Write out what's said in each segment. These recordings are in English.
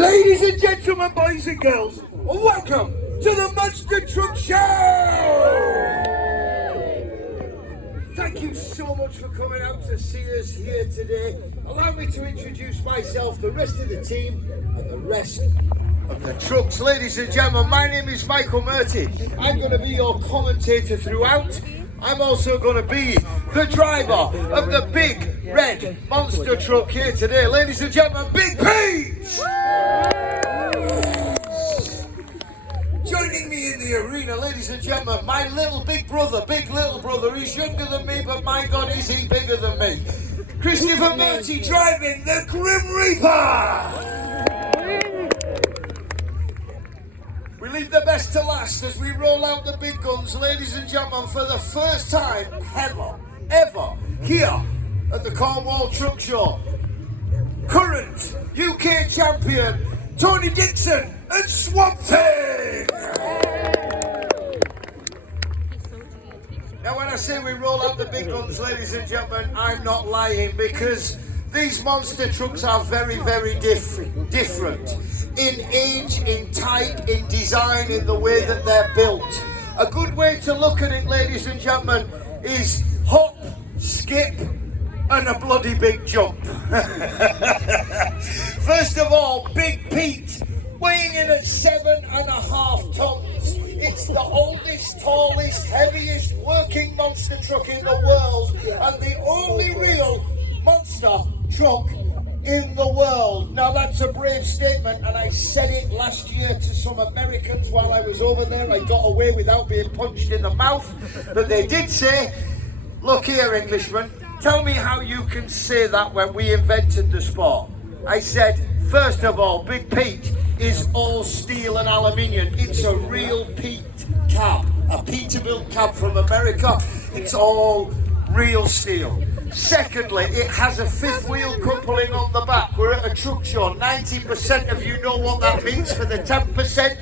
Ladies and gentlemen, boys and girls, welcome to the Monster Truck Show! Thank you so much for coming out to see us here today. Allow me to introduce myself, the rest of the team, and the rest of the trucks. Ladies and gentlemen, my name is Michael Murty. I'm going to be your commentator throughout. I'm also going to be the driver of the big red monster truck here today. Ladies and gentlemen, Big Pete! Joining me in the arena, ladies and gentlemen, my big little brother. He's younger than me, but my God, is he bigger than me. Christopher Murty driving the Grim Reaper! We leave the best to last as we roll out the big guns, ladies and gentlemen, for the first time ever, here at the Cornwall Truck Show. Current UK champion, Tony Dixon and Swamp Thing! Now when I say we roll out the big guns, ladies and gentlemen, I'm not lying, because these monster trucks are very, very different in age, in type, in design, in the way that they're built. A good way to look at it, ladies and gentlemen, is hop, skip, and a bloody big jump. First of all, Big Pete, weighing in at 7.5 tons. It's the oldest, tallest, heaviest working monster truck in the world, and the only real monster truck in the world. Now that's a brave statement, and I said it last year to some Americans while I was over there. I got away without being punched in the mouth, but they did say, look here, Englishman, tell me how you can say that when we invented the sport. I said, first of all, Big Pete is all steel and aluminium. It's a real Pete cab, a Peterbilt cab from America. It's all real steel. Secondly, it has a fifth wheel coupling on the back. We're at a truck show. 90% of you know what that means. For the 10%,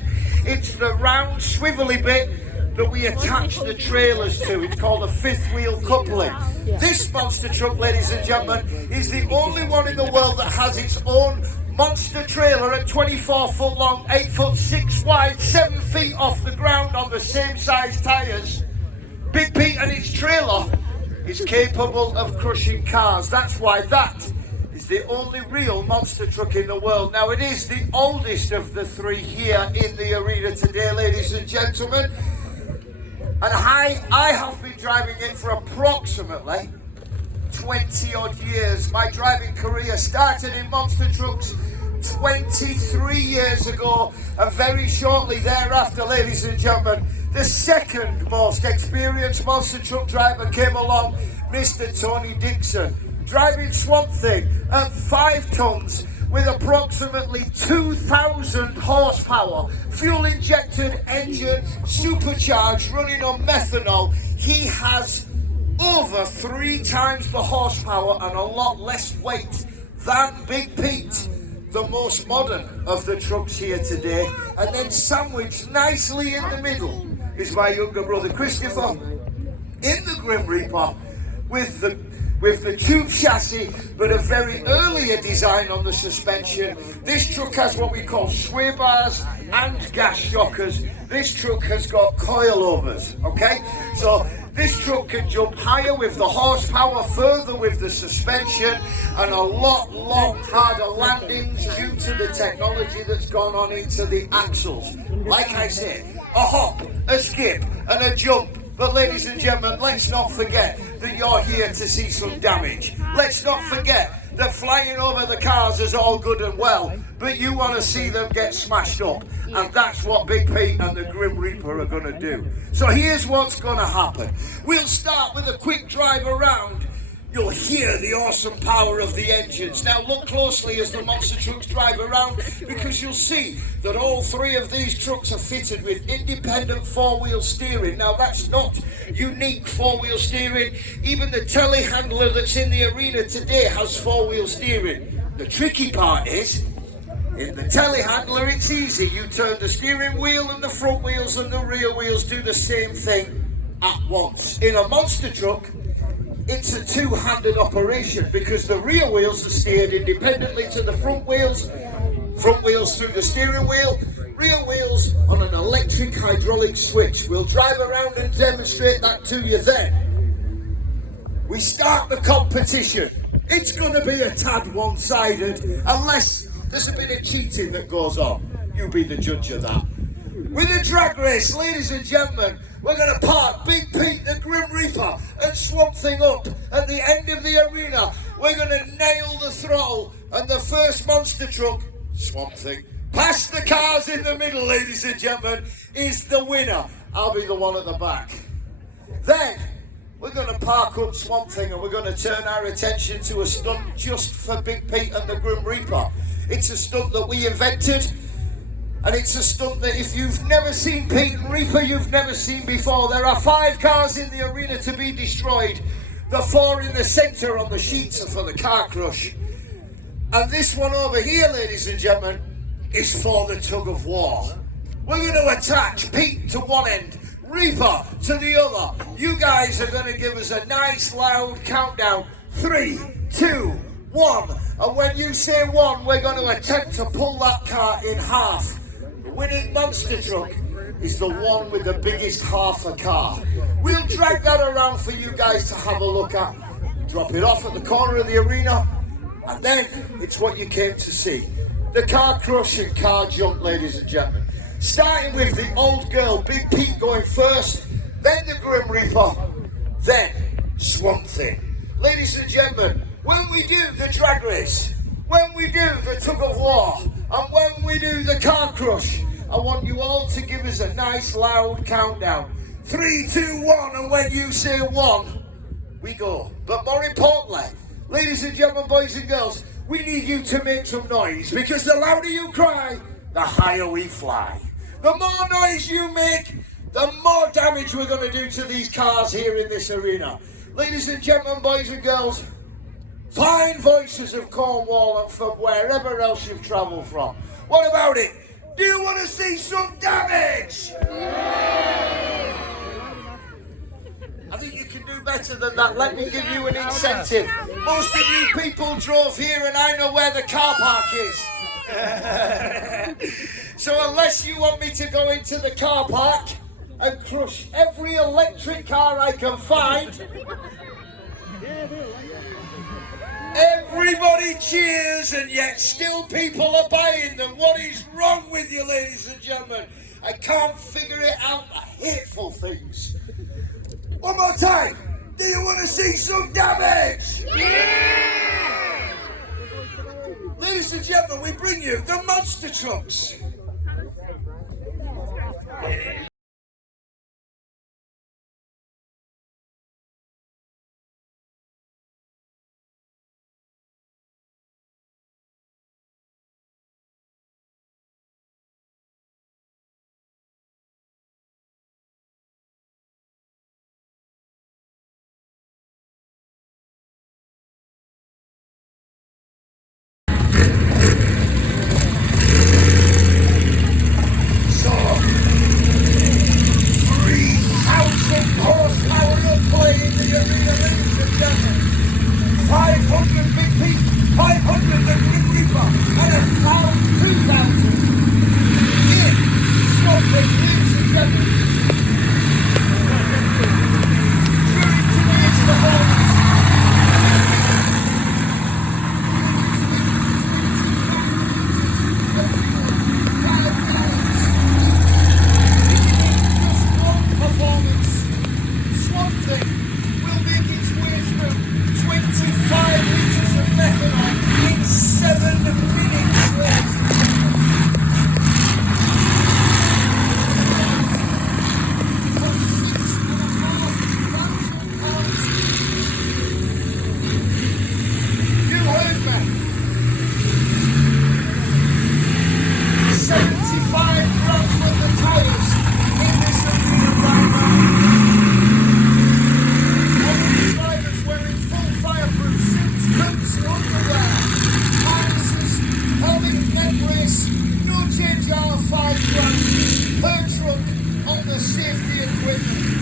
it's the round swivelly bit that we attach the trailers to. It's called a fifth wheel coupling. This monster truck, ladies and gentlemen, is the only one in the world that has its own monster trailer at 24 foot long, 8 foot 6 wide, 7 feet off the ground on the same size tyres. Big Pete and its trailer is capable of crushing cars. That's why that is the only real monster truck in the world. Now it is the oldest of the three here in the arena today, ladies and gentlemen. And I have been driving it for approximately 20 odd years. My driving career started in monster trucks 23 years ago, and very shortly thereafter, ladies and gentlemen, the second most experienced monster truck driver came along, Mr. Tony Dixon, driving Swamp Thing at 5 tons with approximately 2,000 horsepower, fuel injected engine, supercharged, running on methanol. He has over 3 times the horsepower and a lot less weight than Big Pete, the most modern of the trucks here today. And then sandwiched nicely in the middle is my younger brother Christopher in the Grim Reaper with the tube chassis, but a very earlier design on the suspension. This truck has what we call sway bars and gas shockers. This truck has got coilovers, okay? So this truck can jump higher with the horsepower, further with the suspension, and a lot harder landings due to the technology that's gone on into the axles. Like I said, a hop, a skip, and a jump. But ladies and gentlemen, let's not forget that you're here to see some damage. Let's not forget that flying over the cars is all good and well, but you want to see them get smashed up. And that's what Big Pete and the Grim Reaper are going to do. So here's what's going to happen. We'll start with a quick drive around. You'll hear the awesome power of the engines. Now look closely as the monster trucks drive around, because you'll see that all 3 of these trucks are fitted with independent 4-wheel steering. Now that's not unique 4-wheel steering. Even the telehandler that's in the arena today has 4-wheel steering. The tricky part is, in the telehandler it's easy. You turn the steering wheel and the front wheels and the rear wheels do the same thing. at once. In a monster truck, it's a two-handed operation because the rear wheels are steered independently to the front wheels through the steering wheel, rear wheels on an electric hydraulic switch. We'll drive around and demonstrate that to you then. We start the competition. It's going to be a tad one-sided unless there's a bit of cheating that goes on. You be the judge of that. With a drag race, ladies and gentlemen, we're going to park Big Pete the Grim Reaper and Swamp Thing up at the end of the arena. We're going to nail the throttle, and the first monster truck, Swamp Thing, past the cars in the middle, ladies and gentlemen, is the winner. I'll be the one at the back. Then we're going to park up Swamp Thing and we're going to turn our attention to a stunt just for Big Pete and the Grim Reaper. It's a stunt that we invented. And it's a stunt that if you've never seen Pete and Reaper, you've never seen before. There are 5 cars in the arena to be destroyed. The 4 in the centre on the sheets are for the car crush. And this one over here, ladies and gentlemen, is for the tug of war. We're going to attach Pete to one end, Reaper to the other. You guys are going to give us a nice loud countdown. 3, 2, 1. And when you say 1, we're going to attempt to pull that car in half. The winning monster truck is the one with the biggest half a car. We'll drag that around for you guys to have a look at. Drop it off at the corner of the arena, and then it's what you came to see. The car crush and car jump, ladies and gentlemen. Starting with the old girl, Big Pete, going first, then the Grim Reaper, then Swamp Thing. Ladies and gentlemen, when we do the drag race, when we do the tug of war, and when we do the car crush, I want you all to give us a nice loud countdown. 3, 2, 1, and when you say 1, we go. But more importantly, ladies and gentlemen, boys and girls, we need you to make some noise, because the louder you cry, the higher we fly. The more noise you make, the more damage we're going to do to these cars here in this arena. Ladies and gentlemen, boys and girls, fine voices of Cornwall and from wherever else you've travelled from. What about it? Do you want to see some damage? I think you can do better than that. Let me give you an incentive. Most of you people drove here and I know where the car park is. So unless you want me to go into the car park and crush every electric car I can find, everybody cheers and yet still people are buying them. What is wrong with you, ladies and gentlemen? I can't figure it out. The hateful things. One more time. Do you want to see some damage? Yeah! Ladies and gentlemen, we bring you the monster trucks. Per truck on the safety equipment.